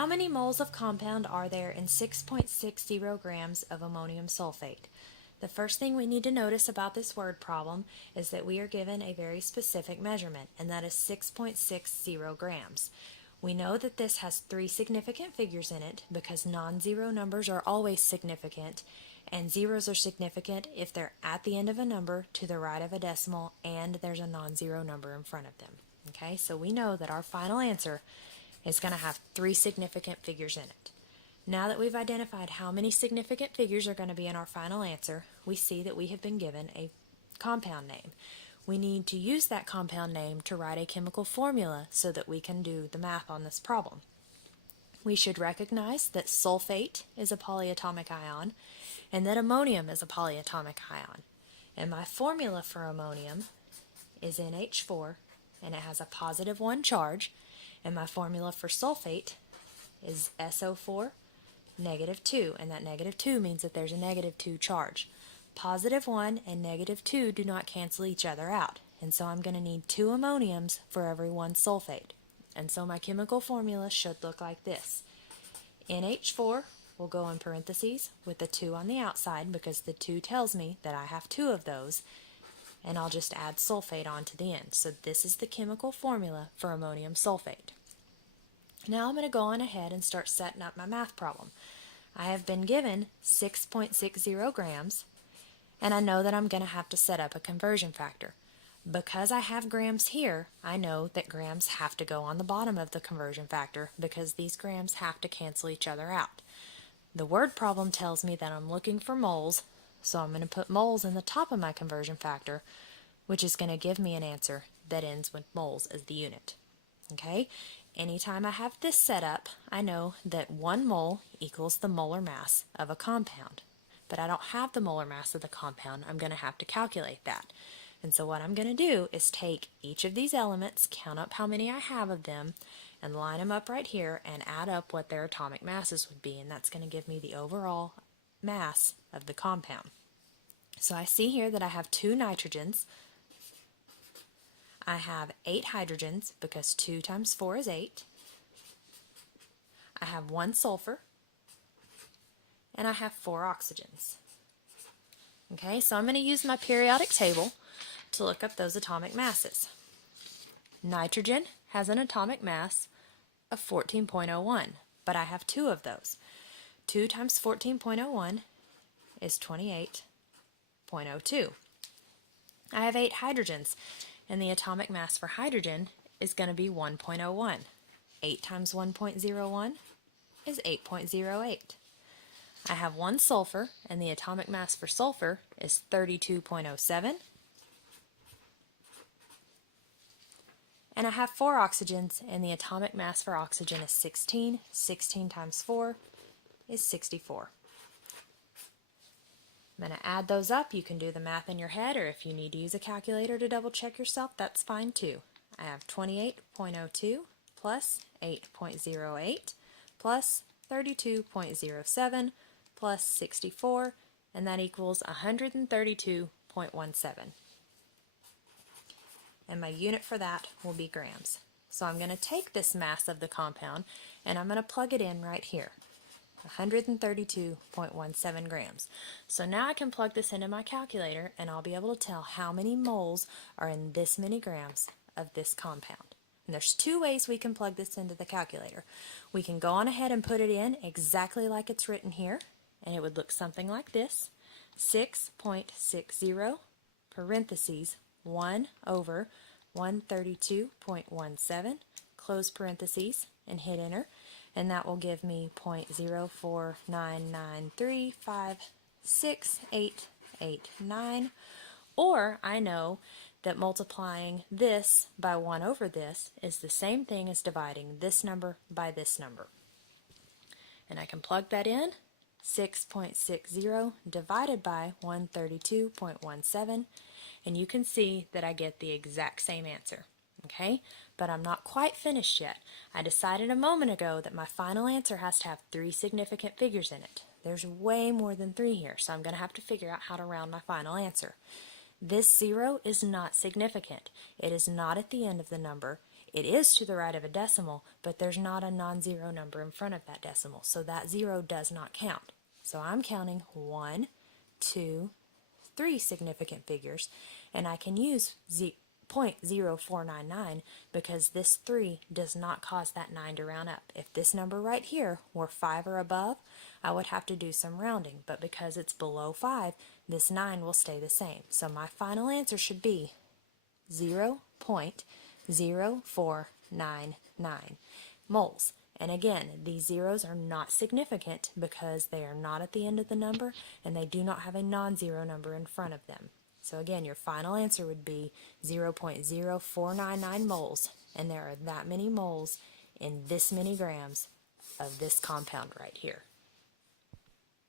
How many moles of compound are there in 6.60 grams of ammonium sulfate? The first thing we need to notice about this word problem is that we are given a very specific measurement, and that is 6.60 grams. We know that this has three significant figures in it because non-zero numbers are always significant, and zeros are significant if they're at the end of a number to the right of a decimal and there's a non-zero number in front of them. Okay, so we know that our final answer is going to have three significant figures in it. Now that we've identified how many significant figures are going to be in our final answer, we see that we have been given a compound name. We need to use that compound name to write a chemical formula so that we can do the math on this problem. We should recognize that sulfate is a polyatomic ion and that ammonium is a polyatomic ion. And my formula for ammonium is NH4, and it has a positive 1 charge, and my formula for sulfate is SO4 negative 2, and that negative 2 means that there's a negative 2 charge. Positive 1 and negative 2 do not cancel each other out, and so I'm going to need 2 ammoniums for every 1 sulfate. And so my chemical formula should look like this. NH4 will go in parentheses with the 2 on the outside because the 2 tells me that I have 2 of those, and I'll just add sulfate on to the end. So this is the chemical formula for ammonium sulfate. Now I'm going to go on ahead and start setting up my math problem. I have been given 6.60 grams, and I know that I'm going to have to set up a conversion factor. Because I have grams here, I know that grams have to go on the bottom of the conversion factor because these grams have to cancel each other out. The word problem tells me that I'm looking for moles, so I'm going to put moles in the top of my conversion factor, which is going to give me an answer that ends with moles as the unit. Okay? Anytime I have this set up, I know that 1 mole equals the molar mass of a compound. But I don't have the molar mass of the compound. I'm going to have to calculate that. And so what I'm going to do is take each of these elements, count up how many I have of them, and line them up right here and add up what their atomic masses would be, and that's going to give me the overall mass of the compound. So I see here that I have 2 nitrogens, I have 8 hydrogens because 2 times 4 is 8, I have 1 sulfur, and I have 4 oxygens. Okay, so I'm going to use my periodic table to look up those atomic masses. Nitrogen has an atomic mass of 14.01, but I have 2 of those. 2 times 14.01 is 28.02. I have 8 hydrogens, and the atomic mass for hydrogen is going to be 1.01. 8 times 1.01 is 8.08. I have 1 sulfur, and the atomic mass for sulfur is 32.07. And I have 4 oxygens, and the atomic mass for oxygen is 16. 16 times 4 is 64. I'm going to add those up. You can do the math in your head, or if you need to use a calculator to double check yourself, that's fine too. I have 28.02 plus 8.08 plus 32.07 plus 64, and that equals 132.17. And my unit for that will be grams. So I'm going to take this mass of the compound and I'm going to plug it in right here, 132.17 grams. So now I can plug this into my calculator and I'll be able to tell how many moles are in this many grams of this compound. And there's 2 ways we can plug this into the calculator. We can go on ahead and put it in exactly like it's written here, and it would look something like this: 6.60 parentheses 1 over 132.17, close parentheses, and hit enter, and that will give me 0.04993568889. Or I know that multiplying this by 1 over this is the same thing as dividing this number by this number. And I can plug that in, 6.60 divided by 132.17, and you can see that I get the exact same answer. Okay, but I'm not quite finished yet. I decided a moment ago that my final answer has to have 3 significant figures in it. There's way more than 3 here, so I'm going to have to figure out how to round my final answer. This 0 is not significant. It is not at the end of the number. It is to the right of a decimal, but there's not a non-zero number in front of that decimal, so that 0 does not count. So I'm counting 1, 2, 3 significant figures, and I can use 0.0499 because this 3 does not cause that 9 to round up. If this number right here were 5 or above, I would have to do some rounding, but because it's below 5, this 9 will stay the same. So my final answer should be 0.0499 moles. And again, these zeros are not significant because they are not at the end of the number and they do not have a non-zero number in front of them. So again, your final answer would be 0.0499 moles, and there are that many moles in this many grams of this compound right here.